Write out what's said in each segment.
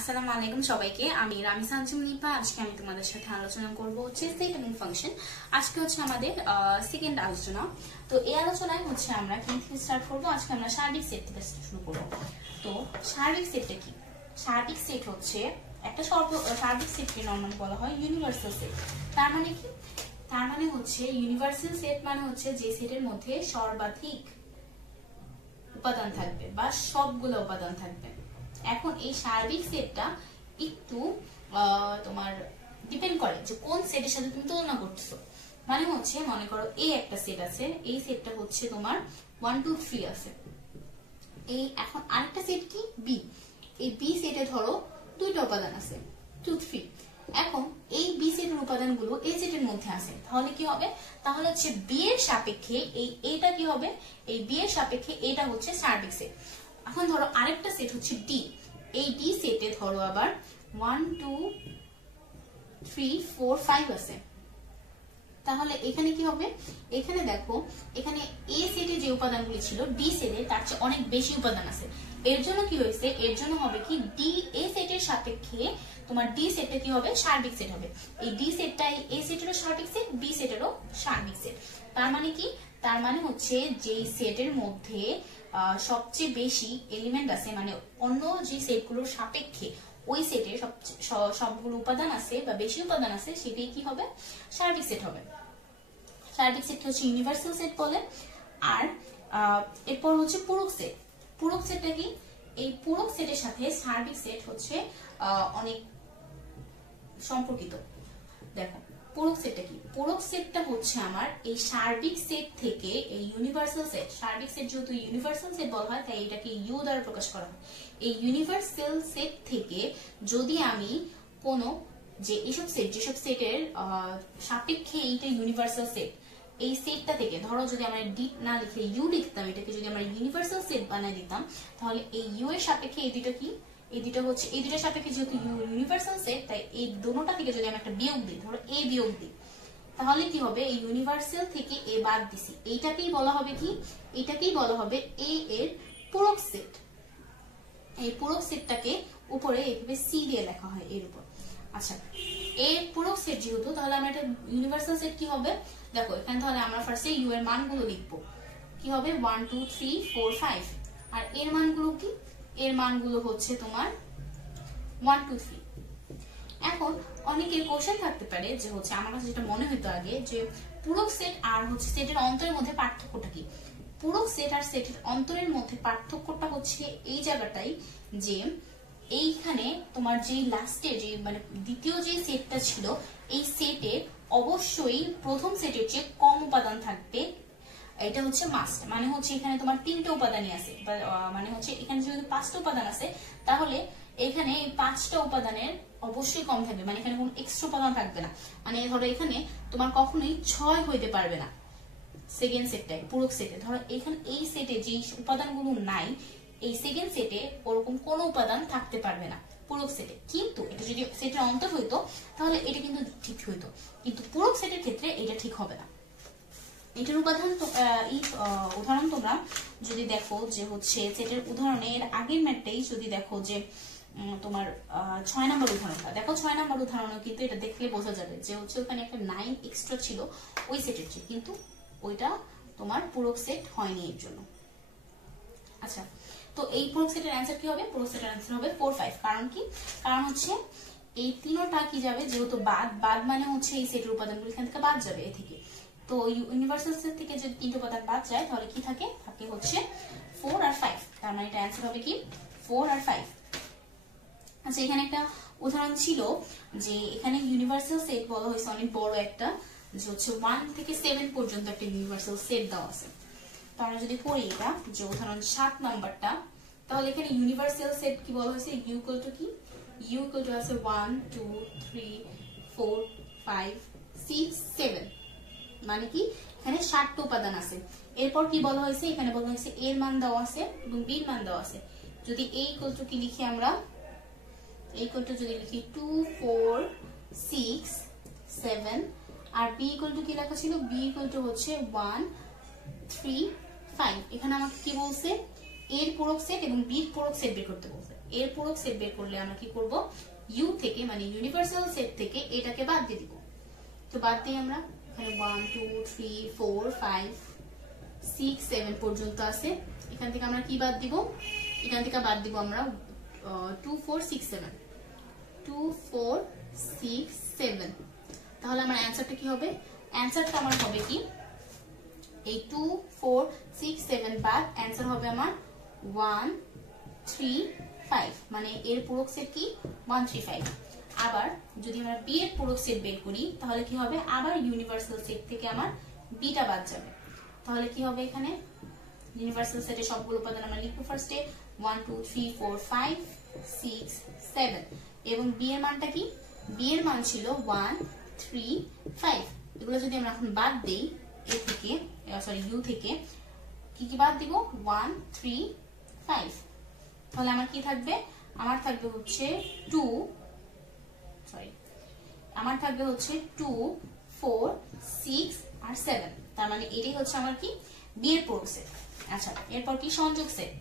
আসসালামু আলাইকুম সবাইকে। আমি রামিসা আঞ্জুম নিপা। আজকে আমি তোমাদের সাথে আলোচনা করব হচ্ছে সেট এবং ফাংশন। আজকে হচ্ছে আমাদের সেকেন্ড আলোচনা। তো এই আলোচনায় হচ্ছে আমরা কি থেকে স্টার্ট করব? আজকে আমরা সার্বিক সেট থেকে শুরু করব। তো সার্বিক সেটটা কি? সার্বিক সেট হচ্ছে একটা সার্বিক সেটকে নরমালি বলা হয় ইউনিভার্সাল সেট। তার মানে কি? তার মানে হচ্ছে ইউনিভার্সাল সেট মানে হচ্ছে যে সেটের মধ্যে সর্বাধিক উপাদান থাকবে বা সবগুলো উপাদান থাকবে। এখন এই সার্বিক সেটটা একটু তোমার ডিপেন্ড করে যে কোন সেটের সাথে তুমি তুলনা করতেছো। মানে হচ্ছে মনে করো এ একটা সেট আছে, এই সেটটা হচ্ছে তোমার 1 2 3 আছে। এই এখন আরেকটা সেট কি বি, এই বি সেটে ধরো দুইটা উপাদান আছে 2 3। এখন এই বি সেটের উপাদানগুলো এই সেটের মধ্যে আছে, তাহলে কি হবে? তাহলে হচ্ছে বি এর সাপেক্ষে এই এটা কি হবে? এই বি এর সাপেক্ষে এটা হচ্ছে সার্বিক সেট। এখন ধরো আরেকটা সেট হচ্ছে ডি, এই ডি সেটে ধরো আবার 1 2 3 4 5 আছে। তাহলে এখানে কি হবে? এখানে দেখো, এখানে এ সেটে যে উপাদানগুলি ছিল ডি সেটে তার চেয়ে অনেক বেশি উপাদান আছে। এর জন্য কি হয়েছে? এর জন্য হবে কি ডি এ সেটের সাপেক্ষে তোমার ডি সেটটা কি হবে? সার্বিক সেট হবে। এই ডি সেটটা এ সেটেরও সার্বিক সেট, বি সেটেরও সার্বিক সেট। তার মানে কি? তার মানে হচ্ছে যে সেটের মধ্যে সবচেয়ে বেশি এলিমেন্ট আছে, মানে অন্য যে সেটগুলোর সাপেক্ষে ওই সেটের সবগুলো উপাদান আছে বা বেশি উপাদান আছে, সেটাই কি হবে? সার্বিক সেট হবে। সার্বিক সেট হচ্ছে ইউনিভার্সাল সেট বলে। আর এরপর হচ্ছে পূরক সেট। পূরক সেটটা কি? এই পূরক সেটের সাথে সার্বিক সেট হচ্ছে অনেক সম্পর্কিত। দেখো পূরক সেটটা কি? পূরক সেটটা হচ্ছে আমার এই সার্বিক সেট থেকে এই ইউনিভার্সাল সেট, সার্বিক সেট যেহেতু ইউনিভার্সাল সেট বলা হয় তাই এটাকে ইউ দ্বারা প্রকাশ করা হয়। এই ইউনিভার্সাল সেট থেকে যদি আমি কোনো যে এইসব সেট, যেসব সেটের সাপেক্ষে এইটা ইউনিভার্সাল সেট, এই সেটটা থেকে ধরো যদি আমরা ডি না লিখে ইউ লিখতাম, এটাকে যদি আমরা ইউনিভার্সাল সেট বানাই দিতাম, তাহলে এই ইউ এর সাপেক্ষে এই দুটো কি? এই দুটো হচ্ছে, এই দুটোর সাপেক্ষে যেহেতু ইউনিভার্সাল সেট তাই এই দুটোটা থেকে যদি আমি একটা বিয়োগ দিই, ধরো এ বিয়োগ দিই, তাহলে কি হবে? এই ইউনিভার্সাল থেকে এ বাদ দিছি, এইটাকেই বলা হবে কি? এটাকেই বলা হবে এ এর পূরক সেট। এই পূরক সেটটাকে উপরে এইভাবে সি দিয়ে লেখা হয় এর উপর। আচ্ছা, এর পূরক সেট যেহেতু, তাহলে আমরা এটা ইউনিভার্সাল সেট কি হবে? দেখো এখানে তাহলে আমরা ফার্স্টে ইউ এর মানগুলো লিখবো। কি হবে? 1 2 3 4 5। আর এর মানগুলো কি? এর মানগুলো হচ্ছে তোমার 1 2 3। এখন অনেকের কোশ্চেন থাকতে পারে যে হচ্ছে, আমার কাছে যেটা মনে হতো আগে, যে পূরক সেট আর হচ্ছে সেটের অন্তরের মধ্যে পার্থক্যটা কি? পূরক সেট আর সেটের অন্তরের মধ্যে পার্থক্যটা হচ্ছে এই জায়গাটাই যে এইখানে তোমার যে লাস্টে যে মানে দ্বিতীয় যে সেটটা ছিল, এই সেটে অবশ্যই প্রথম সেটের চেয়ে কম উপাদান থাকবে। এটা হচ্ছে মাস্ট। মানে হচ্ছে এখানে তোমার 3টে উপাদানই আছে, মানে হচ্ছে এখানে যদি 5টা উপাদান আছে, তাহলে এখানে এই 5টা উপাদানের অবশ্যই কম থাকবে, মানে এখানে কোনো এক্সট্রা উপাদান থাকবে না। মানে ধরো এখানে তোমার কখনোই 6 হইতে পারবে না সেকেন্ড সেটটায়, পূরক সেটে। ধরো এখানে এই সেটে যে উপাদানগুলো নাই, এই সেকেন্ড সেটে ওরকম কোনো উপাদান থাকতে পারবে না পূরক সেটে। কিন্তু এটা যদি সেটের অন্তর হইতো তাহলে এটা কিন্তু ঠিক হইতো, কিন্তু পূরক সেটের ক্ষেত্রে এটা ঠিক হবে না। এটার উদাহরণ তোমরা যদি দেখো যে হচ্ছে সেটের উদাহরণের আগের ম্যাটটাই যদি দেখো যে তোমার 6 নম্বর উদাহরণটা দেখো, 6 নম্বর উদাহরণ কিন্তু এটা দেখলে বোঝা যাবে যে হচ্ছে ওখানে একটা 9 এক্সট্রা ছিল ওই সেটের চেয়ে, কিন্তু ওইটা তোমার পূরক সেট হয়নি এর জন্য। আচ্ছা, তো এই পূরক সেটের অ্যান্সার কি হবে? পূরক সেটের অ্যান্সার হবে 4 5। কারণ কি? কারণ হচ্ছে এই তিনটা কি যাবে, যেহেতু বাদ মানে হচ্ছে এই সেটের উপাদানগুলো এখান থেকে বাদ যাবে এ থেকে। তো ইউনিভার্সাল সেট থেকে যদি 3টে উপাদান বাদ যায় তাহলে কি থাকে? থাকে হচ্ছে 4 আর 5। তার মানে এটা অ্যান্সার হবে কি? 4 আর 5। আচ্ছা, এখানে একটা উদাহরণ ছিল যে এখানে ইউনিভার্সাল সেট বলা হয়েছে অনেক বড় একটা, যে হচ্ছে 1 থেকে 7 পর্যন্ত একটা ইউনিভার্সাল সেট দেওয়া আছে। তো আমরা যদি পড়ি এটা, যে উদাহরণ 7 নাম্বারটা, তাহলে এখানে ইউনিভার্সাল সেট কি বলা হয়েছে? ইউ ইকুয়াল টু কি? ইউ ইকুয়াল টু আছে 1 2 3 4 5 6 7। মানে কি? এখানে 7টা উপাদান আছে। এরপর কি বলা হয়েছে? এখানে বলা হয়েছে এর মান দেওয়া আছে এবং বির মান দেওয়া আছে। যদি এ ইকুয়াল টু কি লিখি আমরা? এ ইকুয়াল টু যদি লিখি 2 4 6 7, আর বি ইকুয়াল টু কি লেখা ছিল? বি ইকুয়াল টু হচ্ছে 1 3 5। এখানে আমাকে কি বলছে? এর পূরক সেট এবং বির পূরক সেট বের করতে বলছে। এর পূরক সেট বের করলে আমরা কি করব, ইউ থেকে মানে ইউনিভার্সাল সেট থেকে এটাকে বাদ দিয়ে দিব। তো বাদ দিই আমরা, এখানে 1 2 3 4 5 6 7 পর্যন্ত আছে। এখান থেকে আমরা কি বাদ দিব, এখান থেকে বাদ দিব আমরা 2 4 6 7 2 4 6 7। তাহলে আমার অ্যান্সারটা কি হবে, অ্যান্সারটা আমার হবে কি, এই 2 4 6 7 বাদ অ্যান্সার হবে আমার 1 3 5, মানে এর পূরক সেট কি 1 3 5। আবার যদি আমরা বি এর পূরক সেট বের করি তাহলে কি হবে, আবার ইউনিভার্সাল সেট থেকে আমার বিটা বাদ যাবে। তাহলে কি হবে, এখানে ইউনিভার্সাল সেটের সবগুলো উপাদান আমরা লিখবো ফার্স্টে 1 2 3 4 5 6 7 এবং বি এর মানটা কি, বি এর মান ছিল 1 3 5। এগুলো যদি আমরা এখন বাদ দেই এ থেকে সরি ইউ থেকে, কি কি বাদ দিব 1 3 5, তাহলে আমার কি থাকবে, আমার থাকবে হচ্ছে 2 2 4 6 আর 7। তার মানে এটাই হচ্ছে আমার কি বি এর পূরক সেট। আচ্ছা এরপর কি সংযোগ সেট।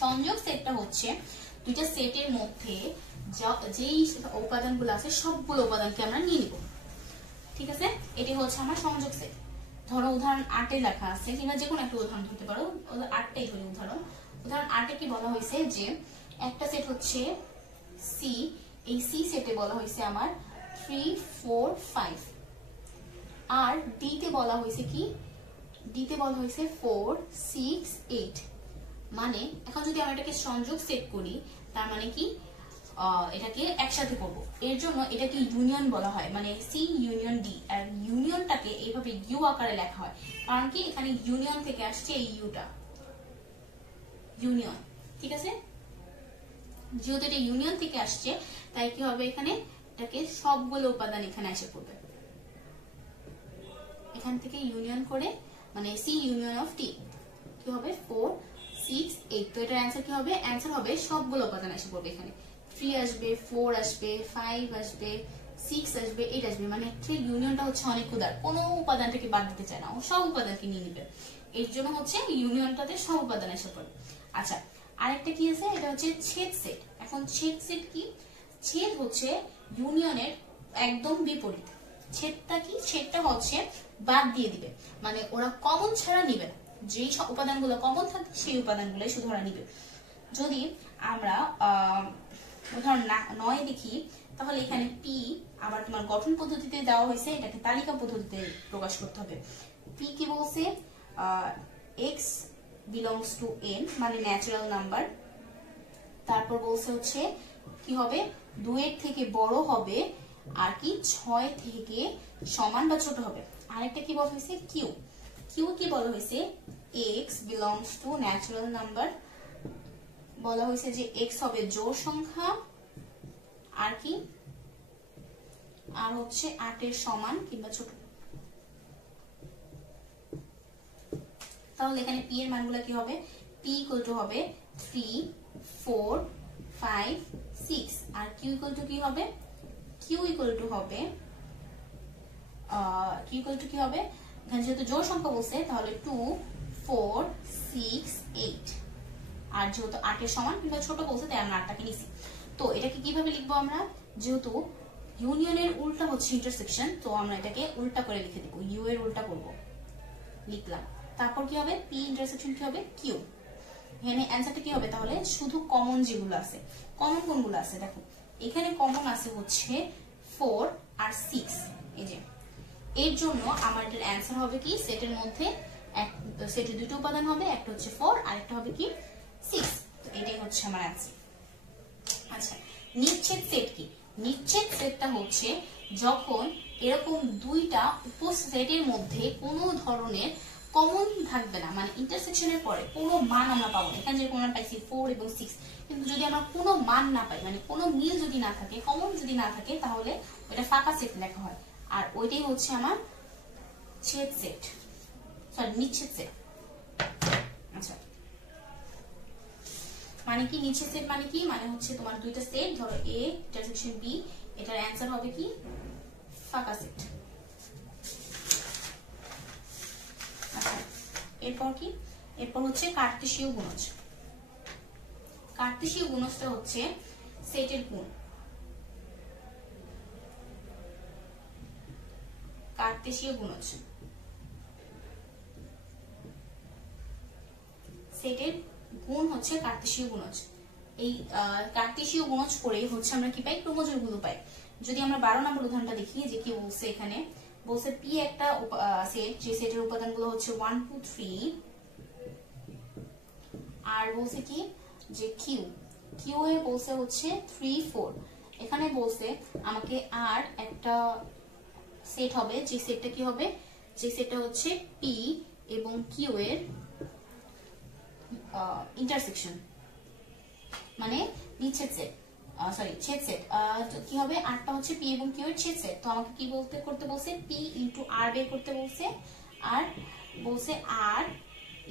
সংযোগ সেটটা হচ্ছে দুইটা সেটের মধ্যে যেই উপাদানগুলো আছে সবগুলো উপাদানকে আমরা নিয়ে নিব, ঠিক আছে, এটাই হচ্ছে আমার সংযোগ সেট। ধরো উদাহরণ 8 এ লেখা আছে, কিংবা যে কোনো একটা উদাহরণ ধরতে পারো, 8টাই ধরি উদাহরণ 8 এ কি বলা হয়েছে যে একটা সেট হচ্ছে সি, এই সি সেটে বলা হয়েছে আমার 3 4 5, আর ডি তে বলা হয়েছে কি, ডি তে বলা হয়েছে 4 6 8। মানে এখন যদি আমরা এটাকে সংযোগ সেট করি তার মানে কি এটাকে একসাথে করব, এর জন্য এটাকে ইউনিয়ন বলা হয়, মানে সি ইউনিয়ন ডি। আর ইউনিয়নটাকে এইভাবে ইউ আকারে লেখা হয়, কারণ কি এখানে ইউনিয়ন থেকে আসছে এই ইউটা, ইউনিয়ন, ঠিক আছে, যেহেতু এটা ইউনিয়ন থেকে আসছে তাই কি হবে, এখানে এটাকে সবগুলো উপাদান এখানে এসে পড়বে, এখান থেকে ইউনিয়ন করে মানে সি ইউনিয়ন অফ টি কি হবে 4 6 8। তো এটার অ্যান্সার কি হবে, অ্যান্সার হবে সবগুলো উপাদান এসে পড়বে, এখানে 3 আসবে 4 আসবে 5 আসবে 6 আসবে 8 আসবে। মানে ঠিক ইউনিয়নটা হচ্ছে অনেক উদার, কোনো উপাদানটাকে বাদ দিতে চায় না, ও সব উপাদানকে নিয়ে নিবে, এর জন্য হচ্ছে ইউনিয়নটাতে সব উপাদান এসে পড়ে। আচ্ছা আরেকটা কি আছে, এটা হচ্ছে ছেদ সেট। এখন ছেদ সেট কি, ছেদ হচ্ছে ইউনিয়নের একদম বিপরীত। ছেদটা কি, ছেদটা হচ্ছে বাদ দিয়ে দিবে, মানে ওরা কমন ছাড়া নিবে না, যেই সব উপাদানগুলো কমন থাকে সেই উপাদানগুলো শুধু ওরা নিবে। যদি আমরা উদাহরণ 9 দেখি তাহলে এখানে পি আবার তোমার গঠন পদ্ধতিতে দেওয়া হয়েছে, এটাকে তালিকা পদ্ধতিতে প্রকাশ করতে হবে। পি কি বলছে, এক্স বিলংস টু এন মানে ন্যাচারাল নাম্বার, তারপর বলছে হচ্ছে কি হবে 2 এর থেকে বড় হবে, আর কি 6 থেকে সমান বা ছোট হবে। আরেকটা কি বলা হয়েছে কিউ, কিউ কি বলা হয়েছে, x belongs to natural number, বলা হয়েছে যে এক্স হবে জোড় সংখ্যা, আর কি আর হচ্ছে 8 এর সমান কিংবা ছোট। তাহলে এখানে পি এর মানগুলো কি হবে, পি ইকুয়াল টু হবে 3 4 5 6, আর কিউ ইকুয়াল টু কি হবে, কিউ ইকুয়াল টু হবে কি হবে, এখানে যেহেতু জোড় সংখ্যা বলছে তাহলে 2 4 6 8, আর যেহেতু 8 এর সমান কিংবা ছোট বলছে তাই আমরা 8টাকে নিছি। তো এটাকে কিভাবে লিখবো আমরা, যেহেতু ইউনিয়নের উল্টা হচ্ছে ইন্টারসেকশন, তো আমরা এটাকে উল্টা করে লিখে দেবো, ইউ এর উল্টা করব, লিখলাম। তারপর কি হবে, পি ইন্টারসেকশন কি হবে কিউ। এখানে অ্যান্সারটা কি হবে, তাহলে শুধু কমন যেগুলো আছে, কমন কোনগুলো আছে দেখো, এখানে কমন আছে হচ্ছে 4 আর 6, এই যে এর জন্য আমার এটার অ্যান্সার হবে কি, সেটের মধ্যে সেটের দুটো উপাদান হবে, একটা হচ্ছে 4 আর একটা হবে কি 6। তো এটাই হচ্ছে আমার অ্যান্সার। আচ্ছা নিচ্ছেদ সেট কি, নিচ্ছেদ সেটটা হচ্ছে যখন এরকম দুইটা উপসেটের মধ্যে কোনো ধরনের কমন থাকবে না, মানে ইন্টারসেকশনের পরে কোনো মান আমরা পাবো না। এখানে যেরকম আমরা পাইছি 4 এবং 6, কিন্তু যদি আমরা কোনো মান না পাই, মানে কোনো মিল যদি না থাকে, কমন যদি না থাকে, তাহলে ওটা ফাঁকা সেট লেখা হয়, আর ওইটাই হচ্ছে আমার ছেদ সেট, সরি নিচ্ছেদ সেট। আচ্ছা মানে কি নিচ্ছেদ সেট মানে কি, মানে হচ্ছে তোমার দুইটা সেট, ধরো এ ইন্টারসেকশন বি, এটার অ্যান্সার হবে কি ফাঁকা সেট। আচ্ছা এরপর কি, এরপর হচ্ছে কার্টেসীয় গুণজ। কার্তেশীয় গুণজটা হচ্ছে সেটের গুণ, কার্তেশীয় গুণজ, সেটের গুণ হচ্ছে কার্তেশীয় গুণজ। এই কার্তেশীয় গুণজ করে হচ্ছে আমরা কি পাই, ক্রোমোজোম গুলো পাই। যদি আমরা 12 নম্বর উদাহরণটা দেখি যে কি বলছে, এখানে বলছে পি একটা সেট, যে সেটের উপাদানগুলো হচ্ছে 1 2 3, আর বলছে কি যে কিউ এ বলছে হচ্ছে 3 4। এখানে বলছে আমাকে আর একটা সেট হবে, যে সেটটা কি হবে, যে সেটটা হচ্ছে পি এবং কিউ এর ইন্টারসেকশন, মানে বিচ্ছেদ সেট, সরি ছেদ সেট। কি হবে, আরটা হচ্ছে পি এবং কিউ এর ছেদ সেট। তো আমাকে কি করতে বলছে, পি ইন্টু আর বের করতে বলছে, আর বলছে আর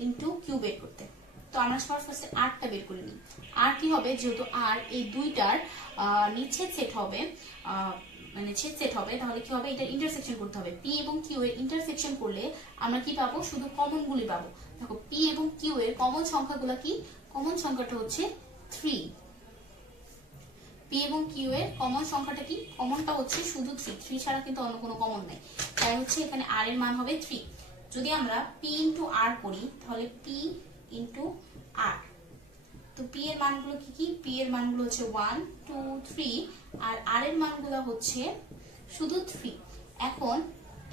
ইন্টু কিউ বের করতে। তো আমরা ফার্স্টে আরটা বের করে নিই। আর কি হবে, যেহেতু আর এই দুইটার নিচ্ছেদ সেট হবে, মানে ছেদ সেট হবে, তাহলে কি হবে, এটা ইন্টারসেকশন করতে হবে। পি এবং কিউ এর ইন্টারসেকশন করলে আমরা কি পাবো, শুধু কমন গুলি পাবো। দেখো পি এবং কিউ এর কমন সংখ্যাগুলো কি, কমন সংখ্যাটা হচ্ছে 3। পি এবং কিউ এর কমন সংখ্যাটা কি, কমনটা হচ্ছে শুধু 3 ছাড়া কিন্তু অন্য কোনো কমন নাই, তাই হচ্ছে এখানে আর এর মান হবে 3। যদি আমরা পি ইন্টু আর করি তাহলে পি ইন্টু আর, তো পি এর মানগুলো কি কি, পি এর মানগুলো হচ্ছে 1 2 3, আর আর এর মানগুলো হচ্ছে শুধু 3। এখন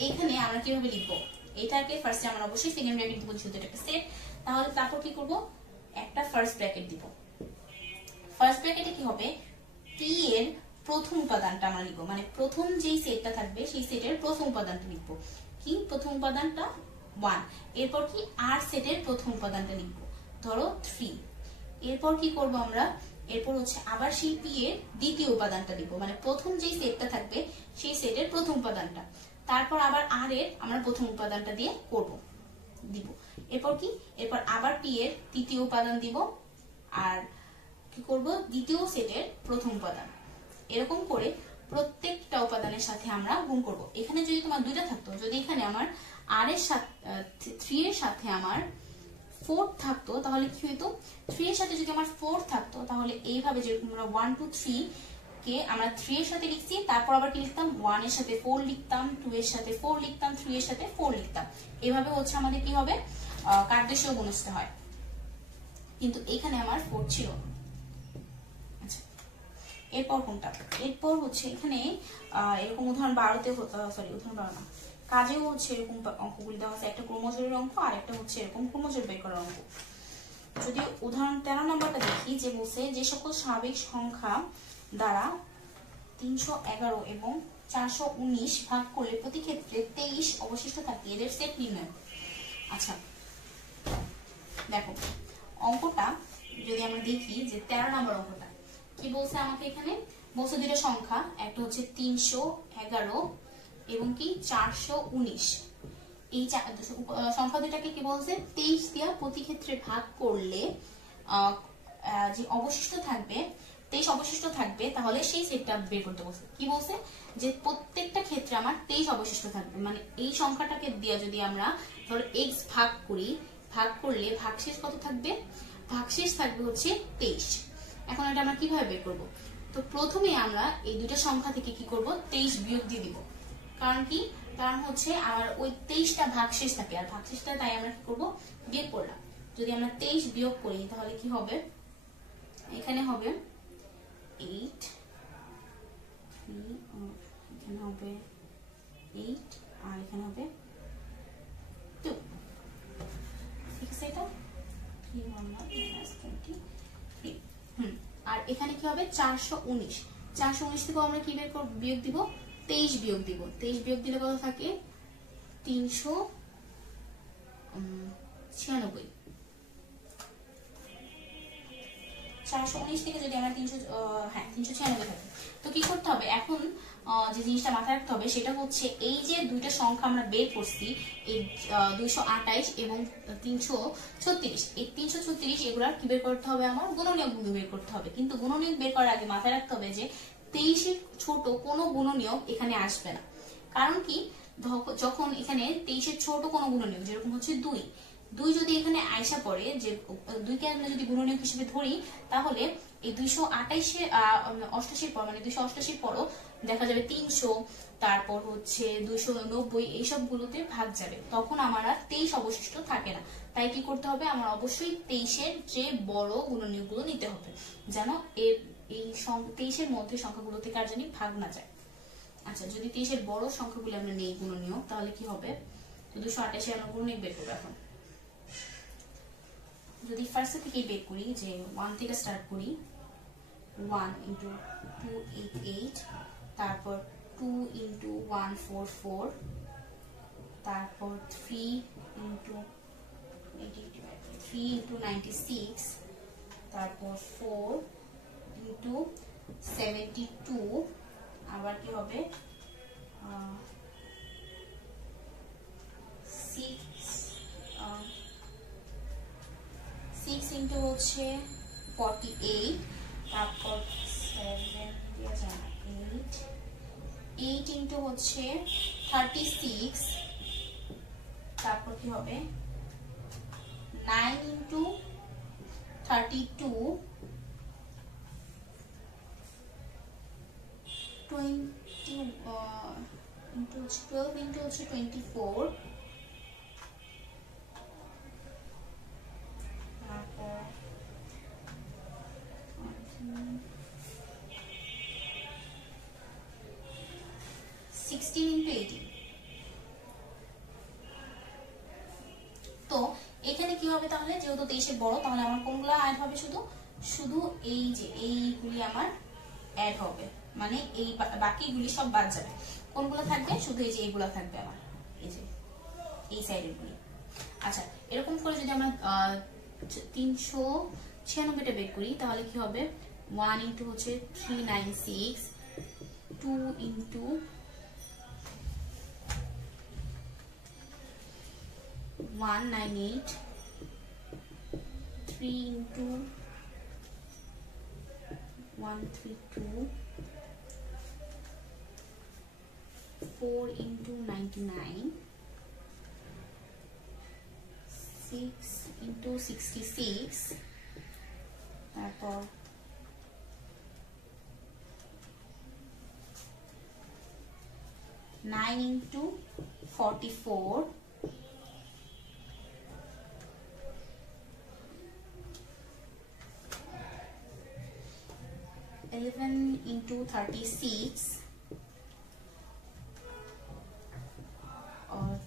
এখানে আমরা কিভাবে লিখবো, এটাকে ফার্স্টে আমরা অবশ্যই সেকেন্ড ব্র্যাকেট দিব, যেহেতু এটা একটা সেট। তাহলে তারপর কি করব, একটা ফার্স্ট ব্র্যাকেট দিব। ফার্স্ট ব্র্যাকেটে কি হবে, পি এর প্রথম উপাদানটা আমরা লিখবো, মানে প্রথম যেই সেটটা থাকবে সেই সেটের প্রথম উপাদানটা লিখবো। কি প্রথম উপাদানটা 1, এরপর কি আর সেটের প্রথম উপাদানটা লিখবো, ধরো 3। এরপর কি করব আমরা, এরপর হচ্ছে আবার সেই পি এর দ্বিতীয় উপাদানটা লিখবো, মানে প্রথম যেই সেটটা থাকবে সেই সেটের প্রথম উপাদানটা। তারপর আবার আর এর আমরা প্রথম উপাদানটা দিয়ে দিব। এরপর কি, এরপর আবার পি এর তৃতীয় উপাদান দিব, আর কি করব, দ্বিতীয় সেটের প্রথম উপাদান। এরকম করে প্রত্যেকটা উপাদানের সাথে আমরা গুণ করব। এখানে যদি তোমার দুইটা থাকতো, যদি এখানে আমার আর এর সাথে 3 এর সাথে আমার 4 থাকতো, তাহলে কি হইতো, 3 এর সাথে যদি আমার 4 থাকতো, তাহলে এইভাবে যেরকম আমরা 1 2 3 কে আমরা 3 এর সাথে লিখছি, তারপর আবার কি লিখতাম, 1 এর সাথে 4 লিখতাম, 2 এর সাথে 4 লিখতাম, 3 এর সাথে 4 লিখতাম। এইভাবে হচ্ছে আমাদের কি হবে, কার্তেশীয় গুণজটা হয়। কিন্তু এখানে আমার 4 ছিল না। আচ্ছা, এরপর কোনটা, এরপর হচ্ছে এখানে এরকম উদাহরণ 12তে, সরি উদাহরণ 12 না, কাজেও হচ্ছে এরকম অঙ্কগুলি দেওয়া আছে, একটা ক্রোমোজোমের অঙ্ক আর একটা হচ্ছে এরকম ক্রোমোজোম বের করার অঙ্ক। যদি উদাহরণ 13 নম্বরটা দেখি, যে বলছে যে সকল স্বাভাবিক সংখ্যা দ্বারা 311 এবং 419 ভাগ করলে প্রতি ক্ষেত্রে 23 অবশিষ্ট থাকে, এদের সেট নির্ণয়। আচ্ছা দেখো অঙ্কটা যদি আমরা দেখি, যে 13 নম্বর অঙ্কটা কি বলছে আমাকে, এখানে বলছে দুইটা সংখ্যা, একটা হচ্ছে 311 এবং কি 419। এই সংখ্যা দুটাকে কি বলছে, 23 দিয়া প্রতি ক্ষেত্রে ভাগ করলে যে অবশিষ্ট থাকবে, 23 অবশিষ্ট থাকবে, তাহলে সেই সেটটা বের করতে বলছে। কি বলছে, যে প্রত্যেকটা ক্ষেত্রে আমার 23 অবশিষ্ট থাকবে, মানে এই সংখ্যাটাকে দিয়ে যদি আমরা ধরো x ভাগ করি, ভাগ করলে ভাগশেষ কত থাকবে, ভাগশেষ থাকবে হচ্ছে 23। এখন এটা আমরা কিভাবে বের করব, তো প্রথমে আমরা এই দুটো সংখ্যা থেকে কি করব, 23 বিয়োগ দিয়ে দিব। কারণ কি, কারণ হচ্ছে আমার ওই 23টা ভাগশেষ থাকে, আর ভাগশেষটা তাই আমরা কি করব, বিয়োগ করলাম। যদি আমরা 23 বিয়োগ করি তাহলে কি হবে, এখানে হবে 8, এখানে হবে 8, আর এখানে হবে 2। ঠিক আছে, এটা আর এখানে কি হবে 419। 419 থেকে আমরা কি বের করব, বিয়োগ দিব, 23 বিয়োগ দিব। 23 বিয়োগ দিলে কত থাকে, 396। 419 থেকে যদি আমরা 396 থাকে, তো কি করতে হবে এখন, যে জিনিসটা মাথায় রাখতে হবে সেটা হচ্ছে, এই যে দুইটা সংখ্যা আমরা বের করছি, এই 228 এবং 336, এই 336 এগুলার কি বের করতে হবে, আমার গুণনীয়ক গুলো বের করতে হবে। কিন্তু গুণনীয়ক বের করার আগে মাথায় রাখতে হবে যে 23 এর ছোট কোনো গুণনীয়ক এখানে আসবে না। কারণ কি, যখন এখানে 23 এর ছোট কোনো গুণনীয়ক, যেরকম হচ্ছে 2, 2 যদি এখানে আয়সা পড়ে, যে 2 কে আমরা যদি গুণনীয়ক হিসেবে ধরি, তাহলে এই 288 পর মানে 288 পরও দেখা যাবে 300, তারপর হচ্ছে 290, এইসব গুলোতে ভাগ যাবে। তখন আমার আর 23 অবশিষ্ট থাকে না। তাই কি করতে হবে, আমার অবশ্যই 23-এর যে বড় গুণনীয়কগুলো নিতে হবে, যেন এই 23-এর মধ্যে সংখ্যাগুলো থেকে আর জানি ভাগ না যায়। আচ্ছা, যদি 23-এর বড় সংখ্যাগুলো আমরা নেই গুণনীয়ক, তাহলে কি হবে, 228 আমরা গুণনীয়ক বের করব। এখন যদি ফার্স্ট থেকে বের করি, যে 1 থেকে স্টার্ট করি, 1 into 288, তারপর 2 into 144, তারপর 3 into 96, তারপর 4 into 72, আবার কি হবে 6 into হচ্ছে 48, তারপর 8 into হচ্ছে 36, তারপর কি হবে 9 into 32, 20 into 12 into হচ্ছে 24, তারপর 16 into 18। তো এখানে কি হবে তাহলে, যেহেতু 23-এর বড়, তাহলে আমার কোনগুলো অ্যাড হবে, শুধু এই যে এইগুলি আমার অ্যাড হবে, মানে এই বাকিগুলি সব বাদ যাবে। কোনগুলো থাকবে, শুধু এই যে এইগুলো থাকবে আমার, এই যে এই সাইডের গুলি। আচ্ছা, এরকম করে যদি আমরা 396টা বের করি, তাহলে কি হবে 1 into হচ্ছে 396, 2 into 198, 3 into 132, 4 into 99, 6 into 66, তারপর 9 into 44, 11 into 36,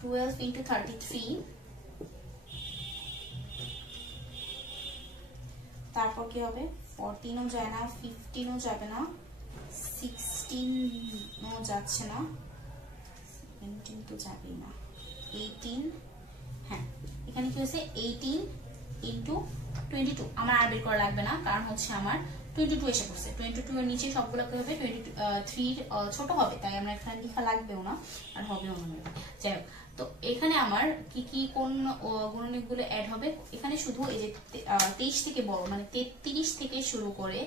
12 into 33, তারপর কি হবে 14ও যায় না, 15ও যাবে না, 16ও যাচ্ছে না, 17 তো যাবেই না, 18, হ্যাঁ এখানে কি হয়েছে 18 into 22, আমার আর বের করা লাগবে না, কারণ হচ্ছে আমার 22 এসে পড়ছে। 22 এর নিচে সবগুলো কি হবে 23 ছোট হবে, তাই আমরা এখানে লেখা লাগবেও না আর হবেও না। যাই হোক, তো এখানে আমার কি কোন গুণনীয়কগুলো অ্যাড হবে, এখানে শুধু এই যে 23 থেকে বড় মানে 33 থেকে শুরু করে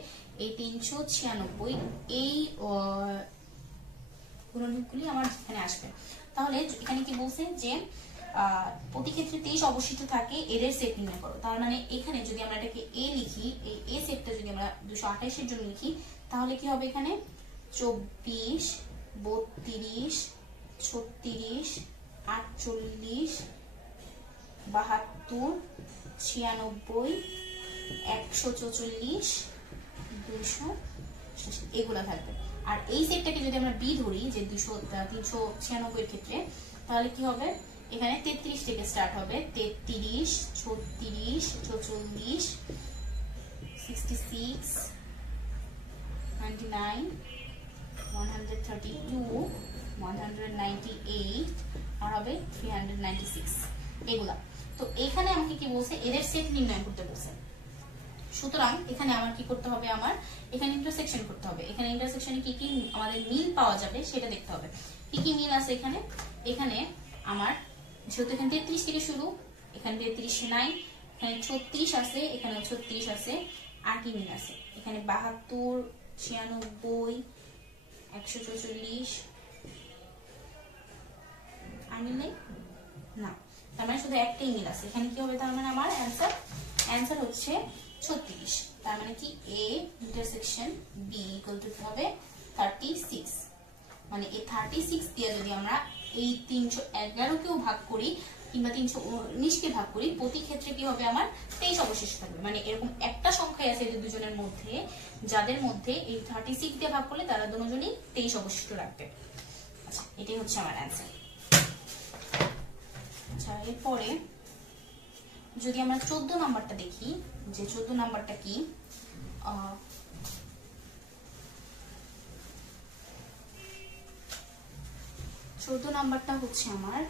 এই 396 এই গুণনীয়কগুলি আমার এখানে আসবে। তাহলে এখানে কি বলছে যে প্রতি ক্ষেত্রে 23 অবশিষ্ট থাকে, এদের সেট নির্ণয় করো। তার মানে এখানে যদি আমরা এটাকে এ লিখি, এই এ সেটটা যদি আমরা 228 এর জন্য লিখি, তাহলে কি হবে এখানে 24, 32, 36, 48, 72, 96, 144, 200 এগুলা থাকবে। আর এই সেটটাকে যদি আমরা বি ধরি, যে 396 এর ক্ষেত্রে, তাহলে কি হবে এখানে 33 থেকে স্টার্ট হবে, 33, 36, 44, 66, 99, 132, 198 আর হবে 396 এগুলা। তো এখানে আমাকে কি বলছে, এদের সেট নির্ণয় করতে বলছে। সুতরাং এখানে আমার কি করতে হবে, আমার এখানে ইন্টারসেকশন করতে হবে। এখানে ইন্টারসেকশনে কি কি আমাদের মিল পাওয়া যাবে সেটা দেখতে হবে। কি কি মিল আছে এখানে, এখানে আমার যেহেতু এখানে 33 থেকে শুরু, এখানে 33 নাই, এখানে 36 আছে, এখানে 36 আছে, আর কি মিল আছে এখানে 72, 96, 144 আর মিল নেই না। তার মানে শুধু একটাই মিল আছে, এখানে কি হবে তার মানে আমার অ্যান্সার হচ্ছে 36। তার মানে কি A intersection B equal to হবে 36। মানে এই 36 দিয়ে যদি আমরা এই 311 কেও ভাগ করি কিংবা 319 কে ভাগ করি, প্রতি ক্ষেত্রে কি হবে আমার 23 অবশিষ্ট থাকবে। মানে এরকম একটা সংখ্যাই আছে যে দুজনের মধ্যে, যাদের মধ্যে এই 36 দিয়ে ভাগ করলে তারা দুজনই 23 অবশিষ্ট রাখবে। আচ্ছা, এটাই হচ্ছে আমার অ্যান্সার। আচ্ছা, এরপরে যদি আমরা 14 নাম্বারটা দেখি, যে 14 নাম্বারটা কি, 14 নাম্বারটা হচ্ছে আমার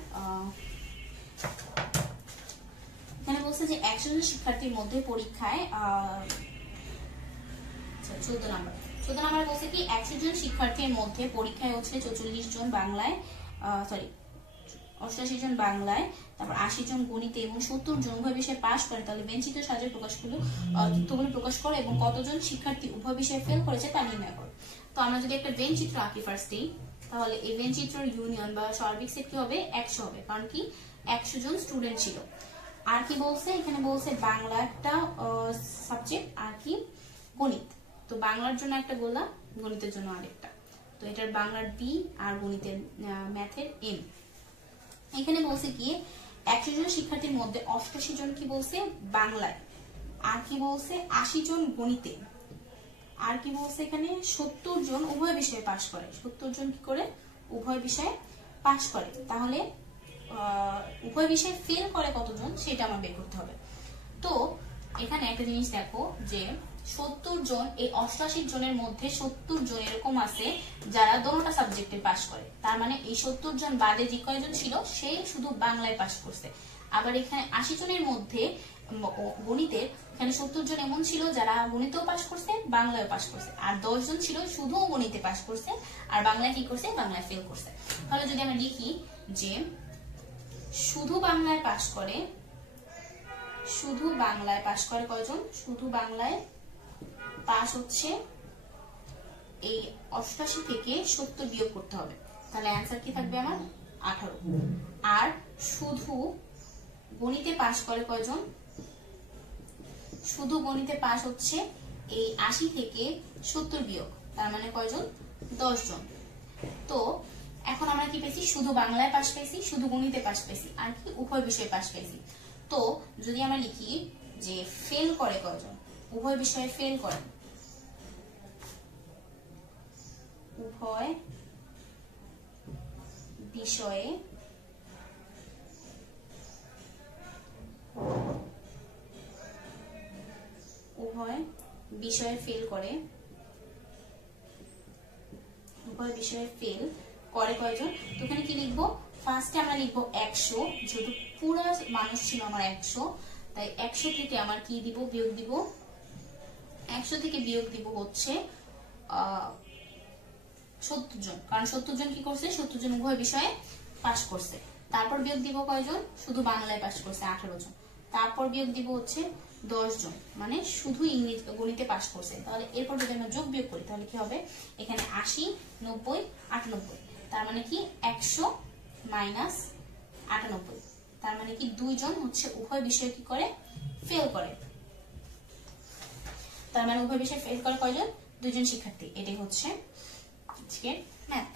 এখানে বলছে যে 100 জন শিক্ষার্থীর মধ্যে পরীক্ষায় 14 নাম্বার বলছে কি 100 জন শিক্ষার্থীর মধ্যে পরীক্ষায় হচ্ছে 44 জন বাংলায়, 88 জন বাংলায়, তারপর 80 জন গণিতে এবং 70 জন উভয় বিষয়ে পাশ করে, তাহলে বেঞ্চিত সাজের তথ্যগুলো প্রকাশ করো এবং কতজন শিক্ষার্থী উভয় বিষয়ে ফেল করেছে তা নির্ণয় করো। তো আমরা যদি একটা ভেন চিত্র আঁকি ফার্স্টেই, তাহলে এই ভেন চিত্রের ইউনিয়ন বা সার্বিক সেট কি হবে 100 হবে, কারণ কি 100 জন স্টুডেন্ট ছিল। আর কি বলছে এখানে, বলছে বাংলা একটা সাবজেক্ট আর কি গণিত, তো বাংলার জন্য একটা বললাম, গণিতের জন্য আরেকটা, তো এটার বাংলার বি আর গণিতের ম্যাথের এম। এখানে বলছে কি 100 জন শিক্ষার্থীর মধ্যে 88 জন কি বলছে বাংলায়, আর কি বলছে 80 জন গণিতে, আর কি বলছে এখানে 70 জন উভয় বিষয়ে পাশ করে। 70 জন কি করে উভয় বিষয়ে পাশ করে, তাহলে উভয় বিষয়ে ফেল করে কতজন সেটা আমার বের করতে হবে। তো এখানে একটা জিনিস দেখো যে 70 জন, এই 88 জনের মধ্যে 70 জন এরকম আছে যারা দোনোটা সাবজেক্টে পাশ করে, তার মানে এই 70 জন বাদে যে কয়জন ছিল সেই শুধু বাংলায় পাশ করছে। আবার এখানে 80 জনের মধ্যে গণিতের এখানে 70 জন এমন ছিল যারা গণিতেও পাশ করছে বাংলায় পাশ করছে, আর 10 জন ছিল শুধু গণিতে পাশ করছে আর বাংলায় কি করছে বাংলায় ফেল করছে। তাহলে যদি আমরা লিখি যে শুধু বাংলায় পাশ করে, শুধু বাংলায় পাশ করে কয়জন, শুধু বাংলায় পাশ হচ্ছে এই 88 থেকে 70 বিয়োগ করতে হবে, তাহলে অ্যান্সার কি থাকবে আমার 18। আর শুধু গণিতে পাশ করে কয়জন, শুধু গণিতে পাশ হচ্ছে এই 80 থেকে 70 বিয়োগ, তার মানে কয়জন 10 জন। তো এখন আমরা কি পেয়েছি, শুধু বাংলায় পাশ পেয়েছি, শুধু গণিতে পাশ পেয়েছি, আর কি উভয় বিষয়ে পাশ পেয়েছি। তো যদি আমরা লিখি যে ফেল করে কয়জন, উভয় বিষয়ে ফেল করে, উভয় বিষয়ে ফেল করে, উভয় বিষয়ে ফেল করে কয়জন। তো এখানে কি লিখবো, ফার্স্টে আমরা লিখবো 100, যেহেতু পুরো মানুষ ছিল আমার 100, তাই 100 থেকে আমার কি দিব বিয়োগ দিব, 100 থেকে বিয়োগ দিব হচ্ছে 70 জন, কারণ 70 জন কি করছে, 70 জন উভয় বিষয়ে পাশ করছে। তারপর বিয়োগ দিব কয়জন, শুধু বাংলায় পাশ করছে 18 জন। তারপর বিয়োগ দিব হচ্ছে 10 জন, মানে শুধু ইংরেজি গণিতে পাশ করছে। তাহলে এরপর যদি আমরা যোগ বিয়োগ করি তাহলে কি হবে, এখানে 80, 90, 98, তার মানে কি 100 মাইনাস 98, তার মানে কি 2 জন হচ্ছে উভয় বিষয়ে কি করে ফেল করে। তার মানে উভয় বিষয়ে ফেল করে কয়জন, 2 জন শিক্ষার্থী। এটাই হচ্ছে আজকের ম্যাথ।